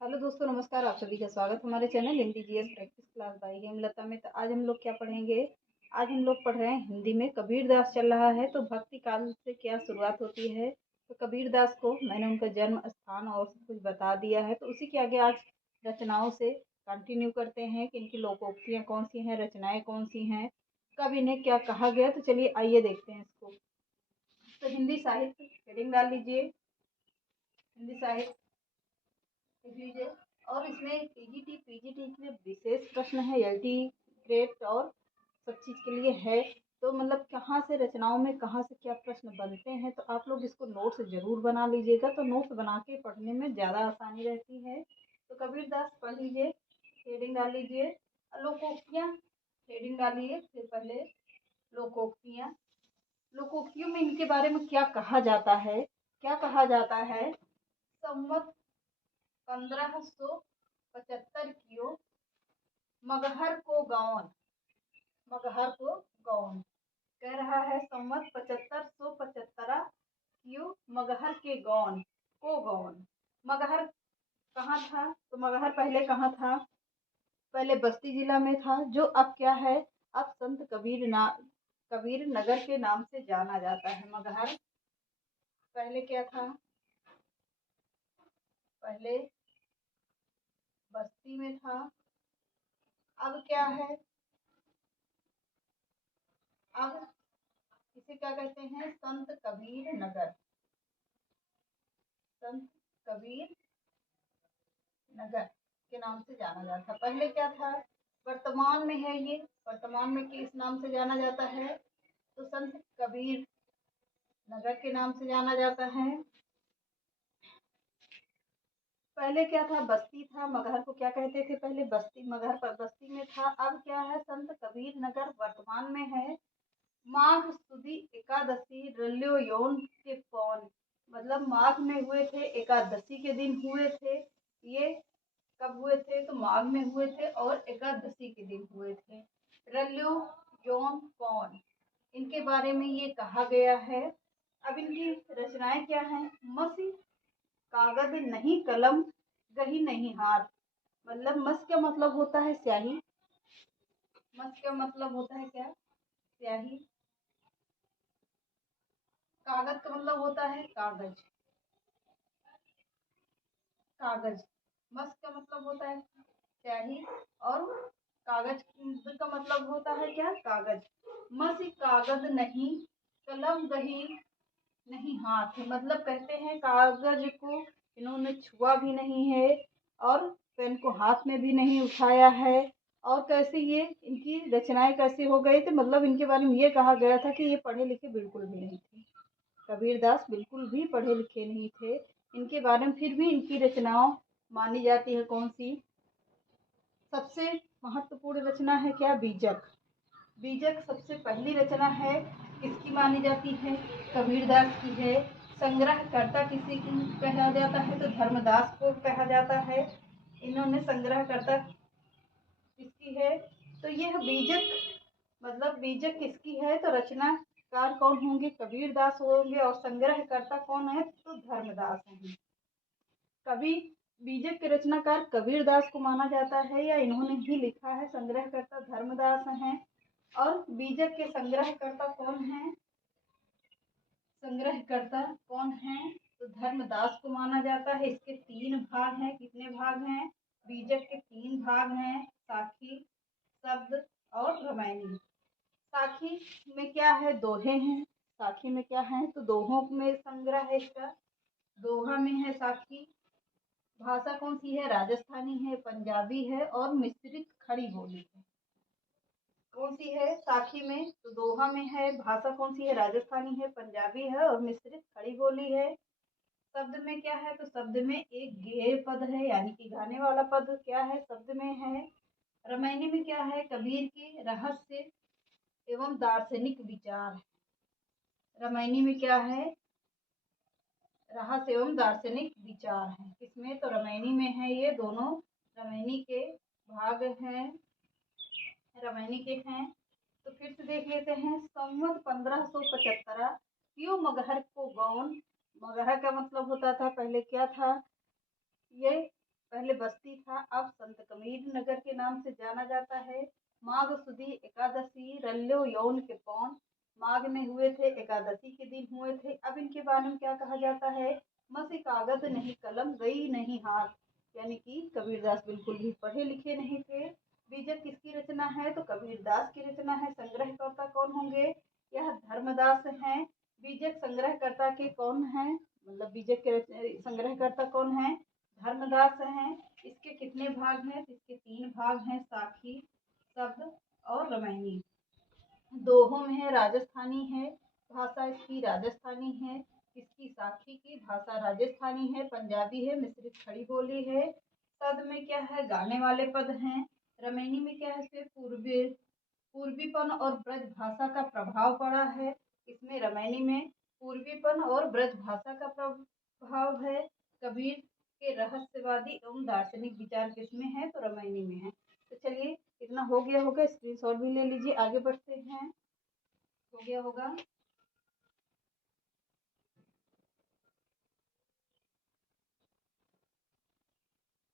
Hello दोस्तों, नमस्कार। आप सभी का स्वागत हमारे channel Hindi GS practice class by Hemlata में। तो आज हम लोग क्या पढ़ेंगे। आज हम लोग पढ़ रहे हैं हिंदी में। कबीरदास चल रहा है तो भक्ति काल से क्या शुरुआत होती है। तो कबीरदास को मैंने उनका जन्म स्थान और सब कुछ बता दिया है। तो उसी के आगे आज रचनाओं से कंटिन्यू करते हैं कि इनकी लोकोक्तियाँ कौन सी हैं, रचनाएँ कौन सी हैं, कब इन्हें क्या कहा गया। तो चलिए आइए देखते हैं इसको। तो हिंदी साहित्य हेडिंग डाल लीजिए, हिंदी साहित्य लीजिए। और इसमें टीजीटी पीजीटी के लिए विशेष प्रश्न है, एलटी ग्रेड और सब चीज़ के लिए है। तो मतलब कहाँ से रचनाओं में कहाँ से क्या प्रश्न बनते हैं, तो आप लोग इसको नोट्स ज़रूर बना लीजिएगा। तो नोट्स बना के पढ़ने में ज़्यादा आसानी रहती है। तो कबीरदास पढ़ लीजिए, हेडिंग डाल लीजिए। लोकोक्तियाँ हेडिंग डालिए। फिर पहले लोकोक्तियाँ, लोकोक्तियों में इनके बारे में क्या कहा जाता है। क्या कहा जाता है। संवत 1575 कियो मगहर को गौन, मगहर को गौन कह रहा है। संवत 7575 कियो मगहर के गौन को गौन। मगहर कहाँ था। तो मगहर पहले कहाँ था। पहले बस्ती जिला में था, जो अब क्या है, अब संत कबीर नगर के नाम से जाना जाता है। मगहर पहले क्या था, पहले बस्ती में था, अब क्या है, अब इसे क्या कहते हैं, संत कबीर नगर, संत कबीर नगर के नाम से जाना जाता। पहले क्या था, वर्तमान में है ये, वर्तमान में किस नाम से जाना जाता है, तो संत कबीर नगर के नाम से जाना जाता है। पहले क्या था, बस्ती था। मगहर को क्या कहते थे, पहले बस्ती, मगहर पर बस्ती में था। अब क्या है, संत कबीर नगर वर्तमान में है। माघ सुदी एकादशी रल्यो यौन के पौन, मतलब माघ में हुए थे, एकादशी के दिन हुए थे। ये कब हुए थे, तो माघ में हुए थे और एकादशी के दिन हुए थे। रल्यो यौन पौन, इनके बारे में ये कहा गया है। अब इनकी रचनाएं क्या हैं। मसी कागज नहीं कलम, गही नहीं हाथ। मतलब मस का मतलब होता है स्याही, मस का मतलब होता है क्या, स्याही। कागज का मतलब होता है कागज, कागज। मस का मतलब होता है स्याही और कागज का मतलब होता है क्या, कागज। मस कागज नहीं कलम गही नहीं हाथ, मतलब कहते हैं कागज को इन्होंने छुआ भी नहीं है और पेन को हाथ में भी नहीं उठाया है। और कैसे ये इनकी रचनाएं कैसे हो गई थी, मतलब इनके बारे में ये कहा गया था कि ये पढ़े लिखे बिल्कुल भी नहीं थे। कबीरदास बिल्कुल भी पढ़े लिखे नहीं थे। इनके बारे में फिर भी इनकी रचनाओं मानी जाती है कौन सी, सबसे महत्वपूर्ण रचना है क्या, बीजक। बीजक सबसे पहली रचना है, किसकी मानी जाती है, कबीरदास की है। संग्रहकर्ता किसी की कहा जाता है, तो धर्मदास को कहा जाता है। इन्होंने संग्रहकर्ता किसकी है, तो यह बीजक, मतलब बीजक किसकी है, तो रचनाकार कौन होंगे, कबीरदास होंगे। और संग्रहकर्ता कौन है, तो धर्मदास हैं। कवि बीजक के रचनाकार कबीरदास को माना जाता है, या इन्होंने ही लिखा है। संग्रहकर्ता धर्मदास हैं। और बीजक के संग्रहकर्ता कौन है, संग्रहकर्ता कौन है, तो धर्मदास को माना जाता है। इसके 3 भाग हैं। कितने भाग हैं, बीजक के 3 भाग हैं, साखी, शब्द और रामायणी। साखी में क्या है, दोहे हैं। साखी में क्या है, तो दोहों में संग्रह है इसका, दोहा में है साखी। भाषा कौन सी है, राजस्थानी है, पंजाबी है और मिश्रित खड़ी बोली है। कौन सी है साखी में, तो दोहा में है। भाषा कौन सी है, राजस्थानी है, पंजाबी है और मिश्रित खड़ी बोली है। शब्द में क्या है, तो शब्द में एक गेय पद है, यानी कि गाने वाला पद क्या है, शब्द में है। रामायणी में क्या है, कबीर के रहस्य एवं दार्शनिक विचार। रामायणी में क्या है, रहस्य एवं दार्शनिक विचार है। किसमें, तो रामायणी में है। ये दोनों रामायणी के भाग हैं, रामायणी के हैं। तो फिर से देख लेते हैं। संवत 1575 क्यों मगहर को गौन। मगहर का मतलब होता था, पहले क्या था, ये पहले बस्ती था, अब संत कबीर नगर के नाम से जाना जाता है। माघ सुदी एकादशी रल्यो यौन के पौन, माघ में हुए थे, एकादशी के दिन हुए थे। अब इनके बारे में क्या कहा जाता है, मसी कागज नहीं कलम गई नहीं हाथ, यानी कि कबीरदास बिल्कुल भी पढ़े लिखे नहीं थे। बीजक किसकी रचना है, तो कबीरदास की रचना है। संग्रहकर्ता कौन होंगे, यह धर्मदास हैं। बीजक संग्रहकर्ता के कौन हैं, मतलब बीजक के संग्रहकर्ता कौन है, धर्मदास हैं। इसके कितने भाग हैं, इसके 3 भाग हैं, साखी, शब्द और रामायणी। दोहों में है, राजस्थानी है, भाषा इसकी राजस्थानी है। इसकी साखी की भाषा राजस्थानी है, पंजाबी है, मिश्रित खड़ी बोली है। पद में क्या है, गाने वाले पद हैं। रामायणी में क्या है, इसमें पूर्वीपन और ब्रज भाषा का प्रभाव पड़ा है। इसमें रामायणी में पूर्वीपन और ब्रज भाषा का प्रभाव है। कबीर के रहस्यवादी एवं दार्शनिक विचार किसमें है, तो रामायणी में है। तो चलिए इतना हो गया होगा, स्क्रीनशॉट भी ले लीजिए, आगे बढ़ते हैं। हो गया होगा।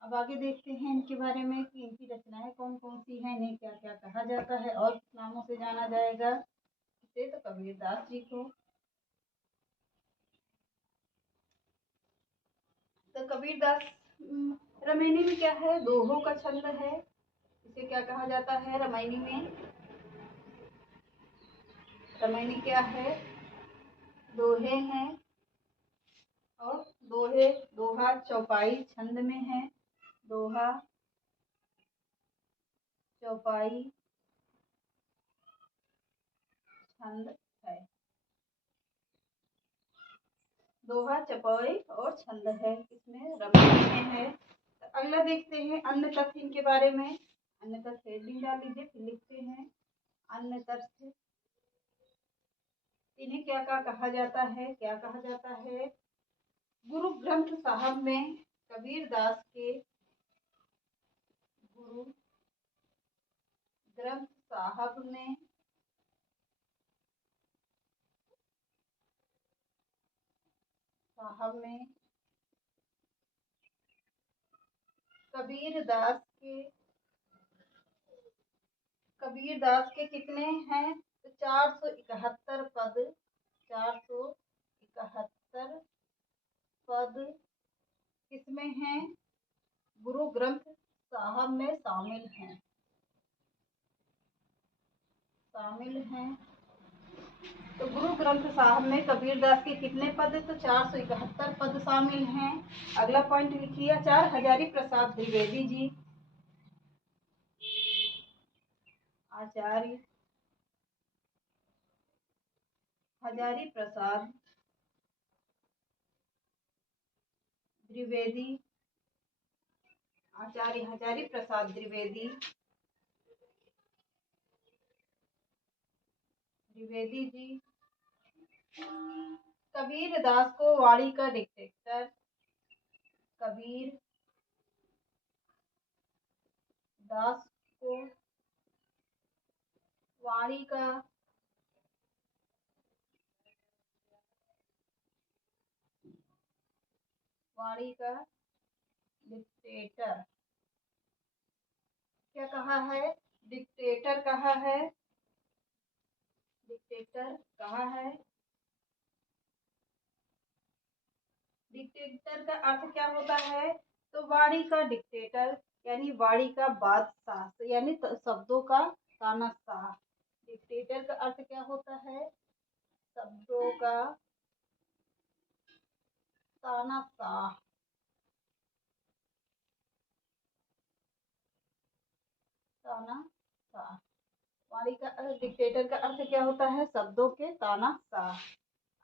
अब आगे देखते हैं इनके बारे में कि इनकी रचनाएं कौन कौन सी हैं, इन्हें क्या क्या कहा जाता है और किस नामों से जाना जाएगा। इसे तो कबीरदास जी को। तो कबीरदास रामायणी में क्या है, दोहों का छंद है। इसे क्या कहा जाता है रामायणी में, रामायणी क्या है, दोहे हैं। और दोहे, दोहा चौपाई छंद में है। दोहा चौपाई छंद है। दोहा चौपाई और छंद है, इसमें रामायणी में है। तो अगला देखते हैं अन्य तथ्य इनके बारे में। अन्य तथ्य हेडिंग डाल लीजिए, फिर लिखते हैं अन्य तथ्य। इन्हें क्या क्या कहा जाता है, क्या कहा जाता है। गुरु ग्रंथ साहब में कबीरदास के, गुरु ग्रंथ साहब में कबीरदास के, कबीरदास के कितने हैं, तो 471 पद, 471 पद किसमें हैं, गुरु ग्रंथ साहब में शामिल हैं, शामिल हैं। तो गुरु ग्रंथ साहब में कबीरदास के कितने पद, तो 471 पद शामिल हैं। अगला पॉइंट लिखिए, आचार्य हजारी प्रसाद द्विवेदी जी, आचार्य हजारी प्रसाद द्विवेदी, आचार्य हजारी प्रसाद द्विवेदी, द्विवेदी जी कबीरदास को वाणी का डिक्टेटर, कबीर दास को वाणी का डिक्टेटर क्या कहा है, डिक्टेटर कहा है, डिक्टेटर कहा है। डिक्टेटर का अर्थ क्या होता है, तो वाणी का डिक्टेटर यानी वाणी का बादशाह, यानी शब्दों का तानाशाह। डिक्टेटर का अर्थ क्या होता है, शब्दों का तानाशाह, तानाशाह। वाणी का डिक्टेटर का अर्थ क्या होता है, शब्दों के तानाशाह।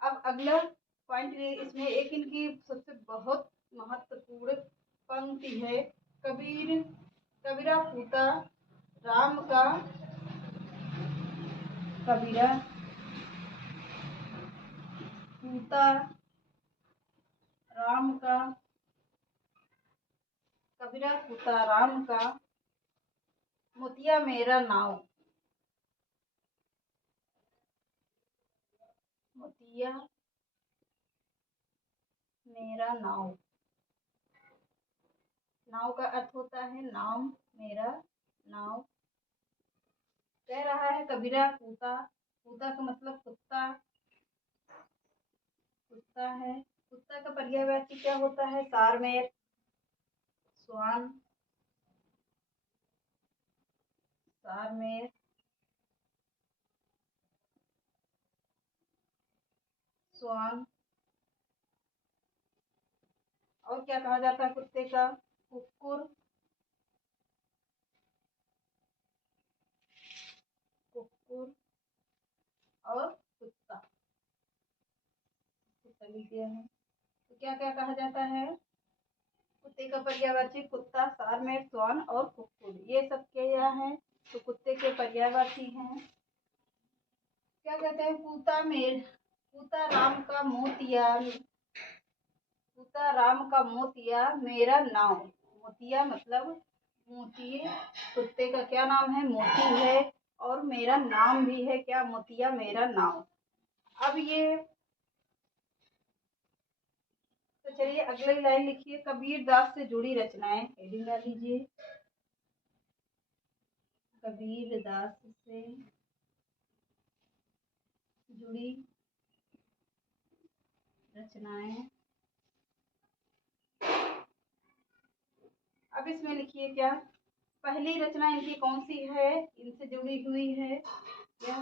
अब अगला पॉइंट, इसमें एक इनकी सबसे बहुत महत्वपूर्ण पंक्ति है, कबीर कबीरा पूता राम का, कबीरा पूता राम का, कबीरा पूता राम का मोतिया मेरा नाव, मोतिया मेरा नाव, नाव का अर्थ होता है नाम, मेरा नाव। कह रहा है कबीरा कूता, कूता का मतलब कुत्ता, कुत्ता है। कुत्ता का पर्यायवाची क्या होता है? सारमेर, स्वान, सारमेर, स्वान। और क्या कहा जाता है कुत्ते का? कुक्कुर, कुक्कुर और कुत्ता, कुत्ता भी दिया है। तो क्या क्या कहा जाता है? कुत्ते का पर्यायवाची कुत्ता, सारमेर, स्वान और कुक्कुर, ये सब क्या है? तो कुत्ते के पर्यायवाची हैं। क्या कहते हैं? पूता मेर, पूता राम का मोतिया, पूता राम का मोतिया मेरा नाव। मोतिया मतलब मोती, कुत्ते का क्या नाम है? मोती है। और मेरा नाम भी है क्या? मोतिया मेरा नाव। अब ये तो चलिए अगली लाइन लिखिए। कबीर दास से जुड़ी रचनाएं, हेडिंग डाल लीजिए। कबीर दास से जुड़ी रचनाएं। अब इसमें लिखिए क्या? पहली रचना इनकी कौन सी है? इनसे जुड़ी हुई है क्या?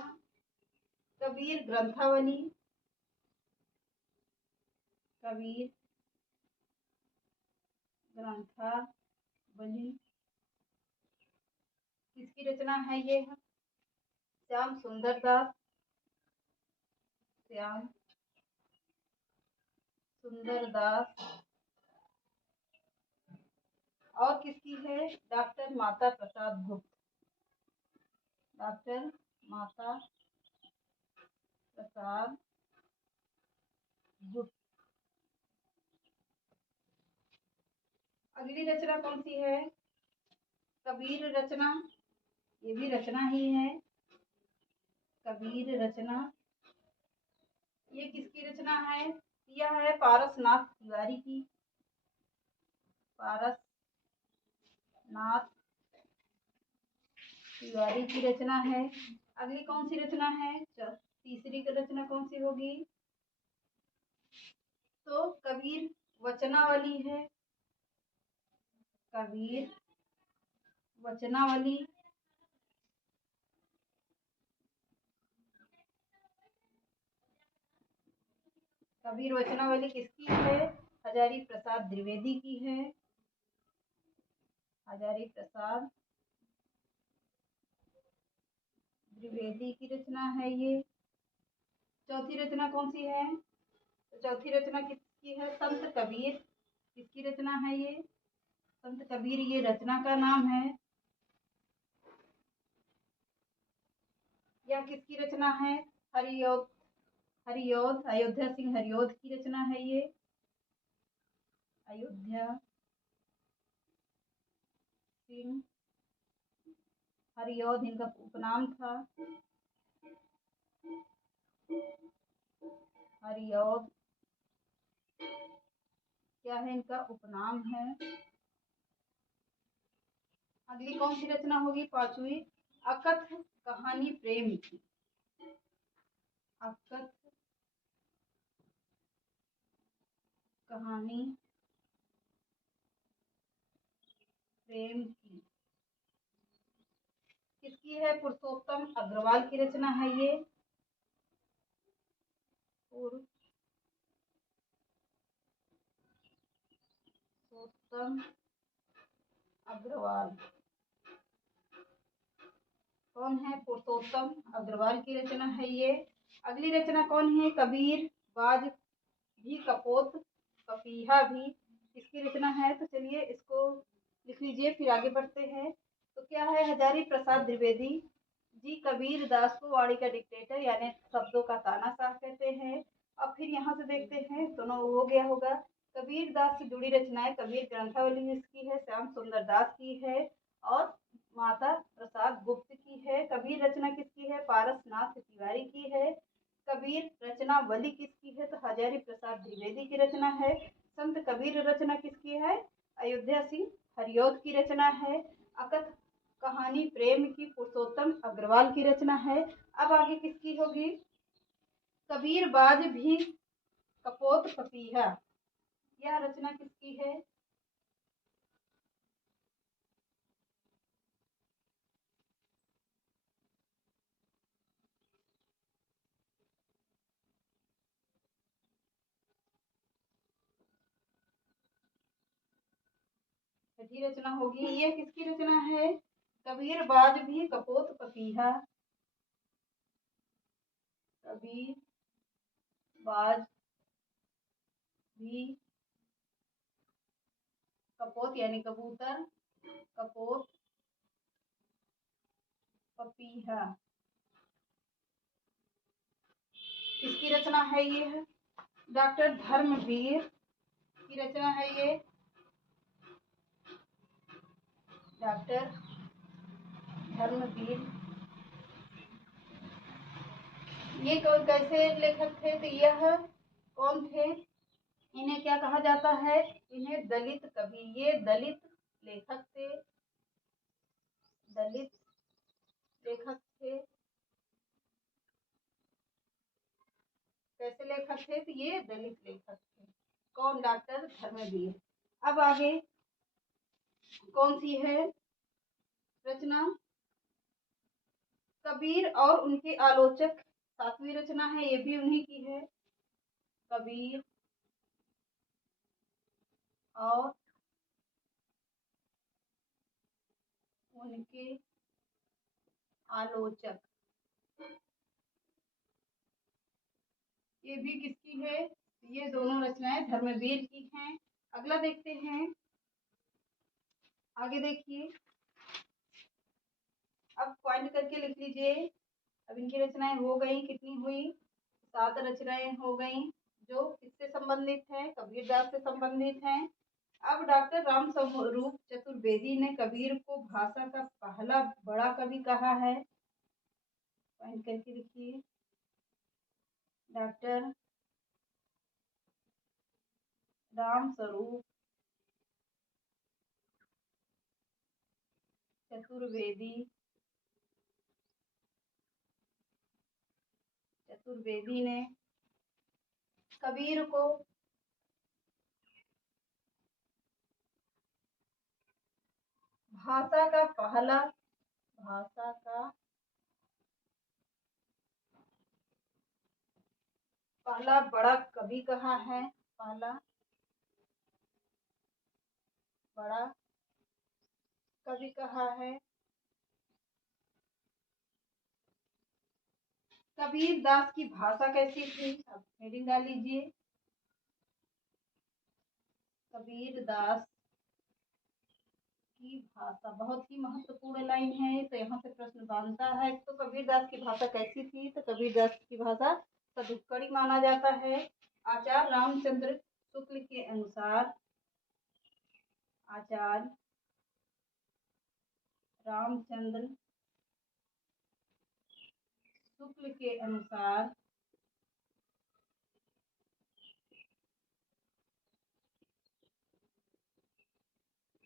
कबीर ग्रंथावली, कबीर ग्रंथावली किसकी रचना है? ये है श्याम सुंदर दास, श्याम सुंदर दास। और किसकी है? डॉक्टर माता प्रसाद गुप्त, डॉक्टर माता प्रसाद गुप्त। अगली रचना कौन सी है? कबीर रचना, ये भी रचना ही है। कबीर रचना, ये किसकी रचना है? यह है पारसनाथ तिवारी की, पारसनाथ तिवारी की रचना है। अगली कौन सी रचना है? तीसरी रचना कौन सी होगी? तो कबीर वचनावली है, कबीर वचनावली। कबीर वचनावली किसकी है? हजारी प्रसाद द्विवेदी की है, हजारी प्रसाद द्विवेदी की रचना है ये। चौथी रचना कौन सी है? तो चौथी रचना किसकी है? संत कबीर, किसकी रचना है ये? संत कबीर, ये रचना का नाम है। यह किसकी रचना है? हरियोध, हरियोध, अयोध्या सिंह हरियोध की रचना है ये, अयोध्या सिंह हरियोध इनका उपनाम था, हरियोध क्या है? इनका उपनाम है। अगली कौन सी रचना होगी? पांचवी, अकथ कहानी प्रेम की, अकथ कहानी प्रेम की किसकी है? पुरुषोत्तम अग्रवाल की रचना है ये, पुरुषोत्तम अग्रवाल। कौन है? पुरुषोत्तम अग्रवाल की रचना है ये। अगली रचना कौन है? कबीर बाज भी कपोत पपीहा भी, इसकी रचना है। तो चलिए इसको लिख लीजिए, फिर आगे बढ़ते हैं। तो क्या है? हजारी प्रसाद द्विवेदी जी कबीर दास को वाणी का डिक्टेटर यानी शब्दों का तानाशाह कहते हैं। अब फिर यहाँ से देखते हैं, दोनों हो गया होगा। कबीर दास से जुड़ी रचनाएं, कबीर ग्रंथावली जिसकी है श्याम सुंदर दास की है और माता प्रसाद गुप्त की है। कबीर रचना किसकी है? पारसनाथ तिवारी की है। कबीर रचनावली किसकी है? तो हजारी प्रसाद द्विवेदी की रचना है। संत कबीर रचना किसकी है? अयोध्या सिंह हरिऔध की रचना है। अकथ कहानी प्रेम की पुरुषोत्तम अग्रवाल की रचना है। अब आगे किसकी होगी? कबीर बाज भी कपोत पपीहा, यह रचना किसकी है? छठी रचना होगी। यह किसकी रचना है? कबीर बाज भी कपोत पपीहा, कबीर बाज भी कपोत यानी कबूतर, कपोत पपीहा किसकी रचना है? ये है डॉक्टर धर्मवीर की रचना है। ये डॉक्टर धर्मवीर। ये कैसे लेखक थे? तो यह कौन थे? इन्हें क्या कहा जाता है? इन्हें दलित कवि। ये दलित लेखक थे, दलित लेखक थे। कैसे लेखक थे? तो ये दलित लेखक थे। कौन? डॉक्टर धर्मवीर। अब आगे कौन सी है रचना? कबीर और उनके आलोचक, सातवीं रचना है। ये भी उन्हीं की है। कबीर और उनके आलोचक, ये भी किसकी है? ये दोनों रचनाएं धर्मवीर की हैं। अगला देखते हैं। आगे देखिए, अब पॉइंट करके लिख लीजिए। अब इनकी रचनाएं हो गई। कितनी हुई? 7 रचनाएं हो गई, जो किससे संबंधित है? कबीरदास से संबंधित हैं। अब डॉक्टर राम स्वरूप चतुर्वेदी ने कबीर को भाषा का पहला बड़ा कवि कहा है। पॉइंट करके लिखिए। डॉक्टर राम स्वरूप चतुर्वेदी ने कबीर को भाषा का पहला बड़ा कवि कहा है। पहला बड़ा कवि कहा है। कबीर दास की भाषा कैसी थी? अब हेडिंग डाल लीजिए। कबीर दास की भाषा बहुत ही महत्वपूर्ण लाइन है, तो यहाँ से प्रश्न बनता है। तो कबीरदास की भाषा कैसी थी? तो कबीरदास की भाषा सदुक्कड़ी माना जाता है। आचार्य रामचंद्र शुक्ल के अनुसार, आचार्य रामचंद्र शुक्ल के अनुसार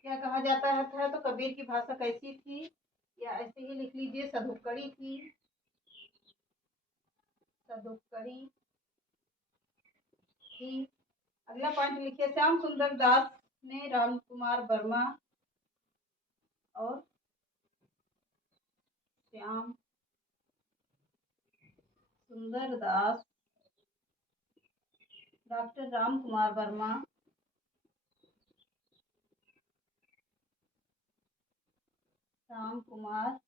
क्या कहा जाता है? तो कबीर की भाषा कैसी थी? या ऐसे ही लिख लीजिए, सदुक्कड़ी थी। सदुक्कड़ी थी। अगला पॉइंट लिखिए। श्याम सुंदर दास ने राम कुमार वर्मा और श्याम सुंदर दास, डॉक्टर राम कुमार वर्मा, राम कुमार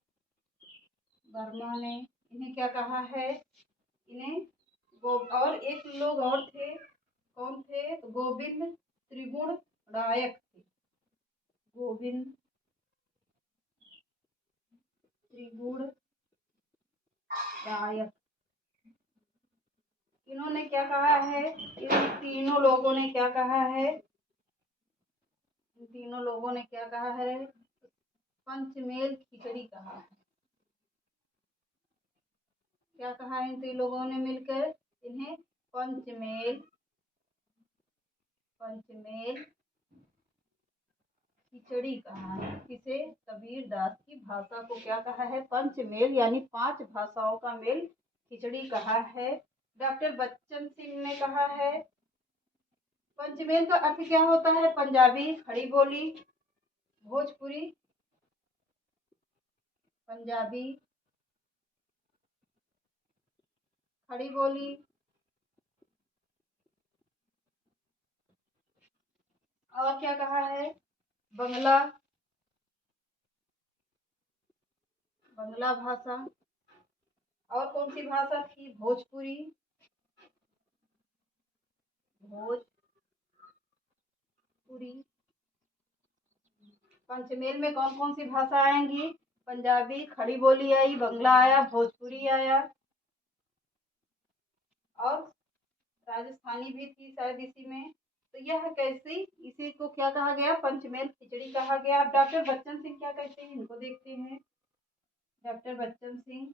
वर्मा ने इन्हें क्या कहा है? इन्हें और एक लोग और थे। कौन थे? तो गोविंद त्रिगुण रायक थे। गोविंद त्रिगुण रायक। इन्होंने क्या कहा है? इन तीनों लोगों ने क्या कहा है? इन तीनों लोगों ने क्या कहा है? पंचमेल खिचड़ी कहा है। क्या कहा है इन तीन लोगों ने मिलकर? इन्हें पंचमेल खिचड़ी कहा है। किसे? कबीर दास की भाषा को क्या कहा है? पंचमेल यानी 5 भाषाओं का मेल खिचड़ी कहा है। डॉक्टर बच्चन सिंह ने कहा है पंचमेल का अर्थ क्या होता है? पंजाबी, खड़ी बोली, भोजपुरी, पंजाबी, खड़ी बोली, और क्या कहा है? बंगला, बंगला भाषा। और कौन सी भाषा थी? भोजपुरी, भोजपुरी। पंचमेल में कौन कौन सी भाषा आएंगी? पंजाबी, खड़ी बोली आई, बंगला आया, भोजपुरी आया, और राजस्थानी भी थी शायद इसी में। तो यह कैसी, इसी को क्या कहा गया? पंचमेल खिचड़ी कहा गया। अब डॉक्टर बच्चन सिंह क्या कहते हैं, इनको देखते हैं। डॉक्टर बच्चन सिंह,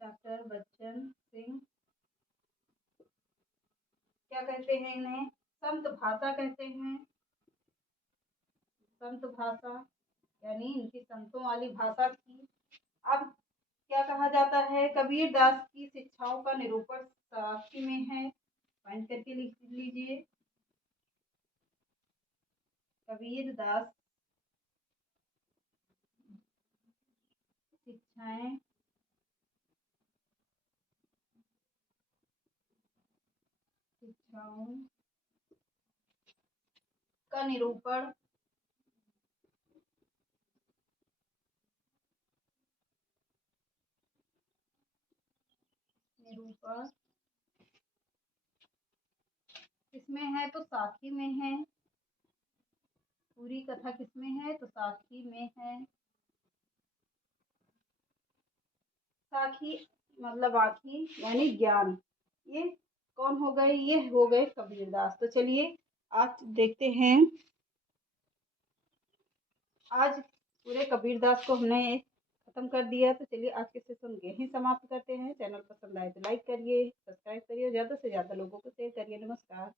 डॉक्टर बच्चन सिंह क्या कहते हैं? इन्हें संत भाषा कहते हैं। संत भाषा यानी इनकी संतों वाली भाषा थी। अब क्या कहा जाता है? कबीर दास की शिक्षाओं का निरूपण साखी में है। पॉइंट करके लिख लीजिए। कबीर दास शिक्षाएं शिक्षाओं का निरूपण निरूपण किसमें है? तो साखी में है। पूरी कथा किसमें है? तो साखी में है। साखी मतलब आखी यानी ज्ञान। ये कौन हो गए? ये हो गए कबीरदास। तो चलिए आज देखते हैं। आज पूरे कबीरदास को हमने खत्म कर दिया। तो चलिए आज के सेशन यहीं समाप्त करते हैं। चैनल पसंद आए तो लाइक करिए, सब्सक्राइब करिए, ज़्यादा से ज़्यादा लोगों को शेयर करिए। नमस्कार।